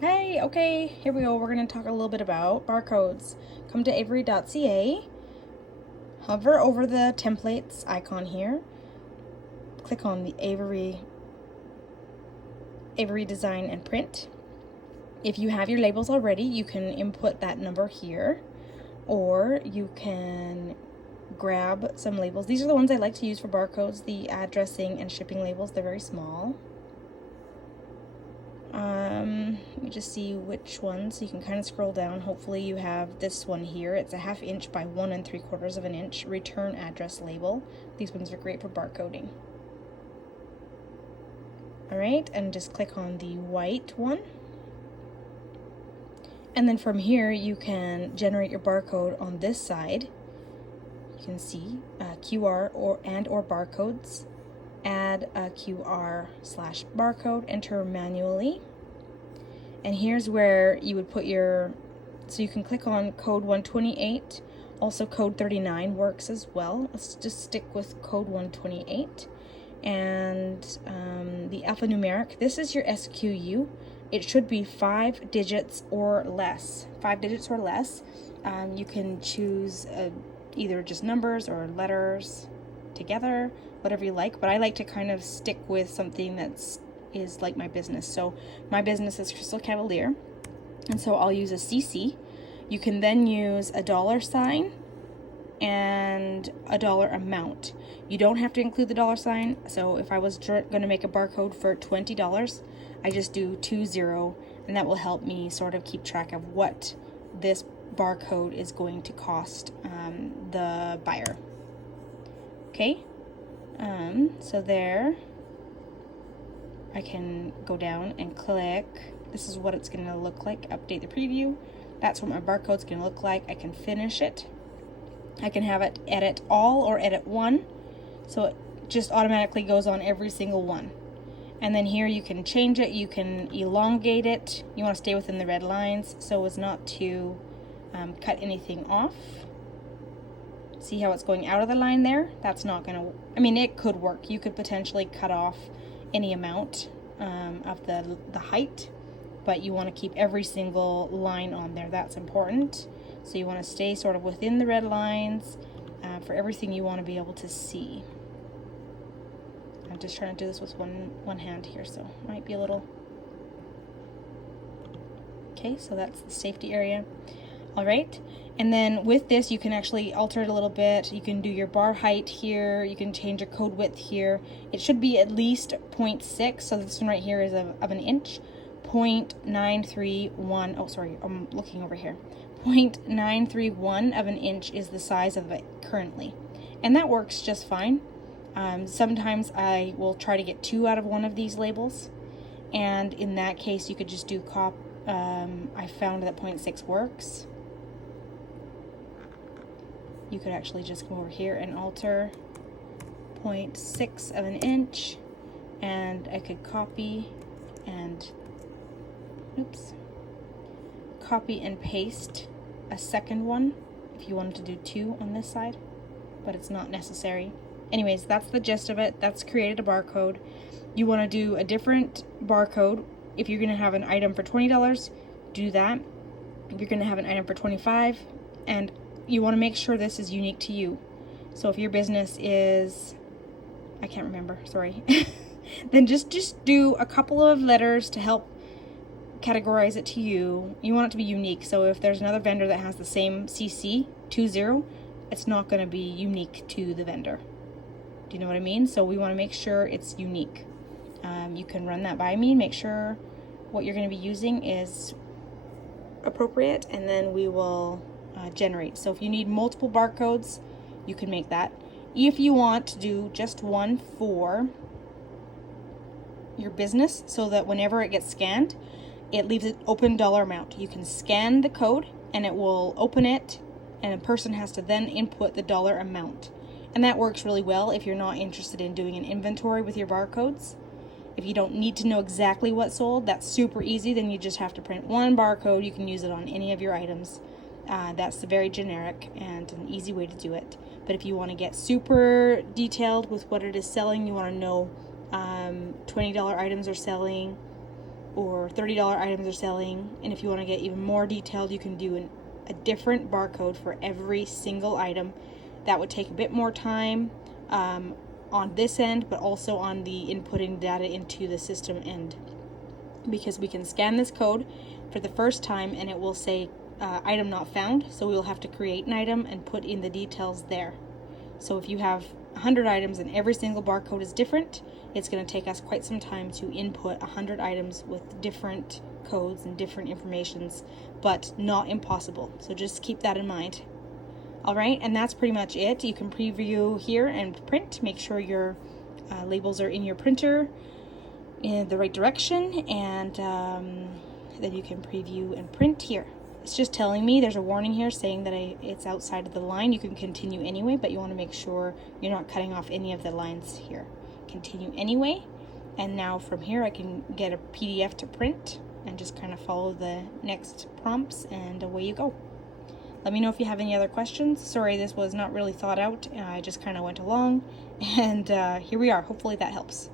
Hey, okay, here we go. We're going to talk a little bit about barcodes. Come to avery.ca, hover over the templates icon here, click on the Avery Design and Print. If you have your labels already, you can input that number here, or you can grab some labels. These are the ones I like to use for barcodes, the addressing and shipping labels. They're very small. Let me just see which ones. So you can kind of scroll down. Hopefully you have this one here. It's a 1/2 inch by 1 3/4 of an inch return address label. These ones are great for barcoding. All right, and just click on the white one. And then from here, you can generate your barcode on this side. You can see QR or barcodes. Add a QR/barcode, enter manually. And here's where you would put so you can click on code 128. Also code 39 works as well. Let's just stick with code 128. And the alphanumeric, this is your SQU. It should be 5 digits or less. 5 digits or less. You can choose either just numbers or letters together, whatever you like, but I like to kind of stick with something is like my business. So my business is Crystal Cavalier, and so I'll use a CC. You can then use a $sign and a dollar amount. You don't have to include the $sign. So if I was going to make a barcode for $20, I just do 20, and that will help me sort of keep track of what this barcode is going to cost the buyer. Okay, so there I can go down and click. This is what it's going to look like. Update the preview. That's what my barcode's going to look like. I can finish it. I can have it edit all or edit one, so it just automatically goes on every single one. And then here you can change it. You can elongate it. You want to stay within the red lines so as not to cut anything off. See how it's going out of the line there? That's not going to, I mean, it could work. You could potentially cut off any amount of the height, but you want to keep every single line on there. That's important. So you want to stay sort of within the red lines for everything you want to be able to see. I'm just trying to do this with one hand here, so it might be a little. Okay, so that's the safety area. All right, and then with this you can actually alter it a little bit. You can do your bar height here, you can change your code width here. It should be at least 0.6, so this one right here is of an inch. 0.931, oh sorry, I'm looking over here. 0.931 of an inch is the size of it currently, and that works just fine. Sometimes I will try to get 2 out of one of these labels, and in that case you could just do I found that 0.6 works. You could actually just come over here and alter 0.6 of an inch, and I could copy and paste a second one if you wanted to do 2 on this side, but it's not necessary. Anyways, that's the gist of it. That's created a barcode. You want to do a different barcode. If you're going to have an item for $20, do that. If you're going to have an item for $25, and you want to make sure this is unique to you. So if your business is, I can't remember, sorry, then just do a couple of letters to help categorize it to you. You want it to be unique. So if there's another vendor that has the same CC 20, it's not going to be unique to the vendor. Do you know what I mean? So we want to make sure it's unique. You can run that by me, make sure what you're going to be using is appropriate, and then we will generate. So if you need multiple barcodes, you can make that. If you want to do just one for your business, so that whenever it gets scanned, it leaves an open dollar amount. You can scan the code and it will open it, and a person has to then input the dollar amount. And that works really well if you're not interested in doing an inventory with your barcodes. If you don't need to know exactly what sold, that's super easy. Then you just have to print one barcode. You can use it on any of your items. That's the very generic and an easy way to do it. But if you want to get super detailed with what it is selling, you want to know $20 items are selling, or $30 items are selling. And if you want to get even more detailed, you can do a different barcode for every single item. That would take a bit more time on this end, but also on the inputting data into the system end, because we can scan this code for the first time and it will say item not found, so we will have to create an item and put in the details there. So if you have 100 items and every single barcode is different, it's going to take us quite some time to input 100 items with different codes and different informations, but not impossible. So just keep that in mind. Alright, and that's pretty much it. You can preview here and print. Make sure your labels are in your printer in the right direction, and then you can preview and print here. It's just telling me, there's a warning here saying that it's outside of the line. You can continue anyway, but you want to make sure you're not cutting off any of the lines here. Continue anyway, and now from here I can get a PDF to print and just kind of follow the next prompts, and away you go. Let me know if you have any other questions. Sorry, this was not really thought out. I just kind of went along, and here we are. Hopefully that helps.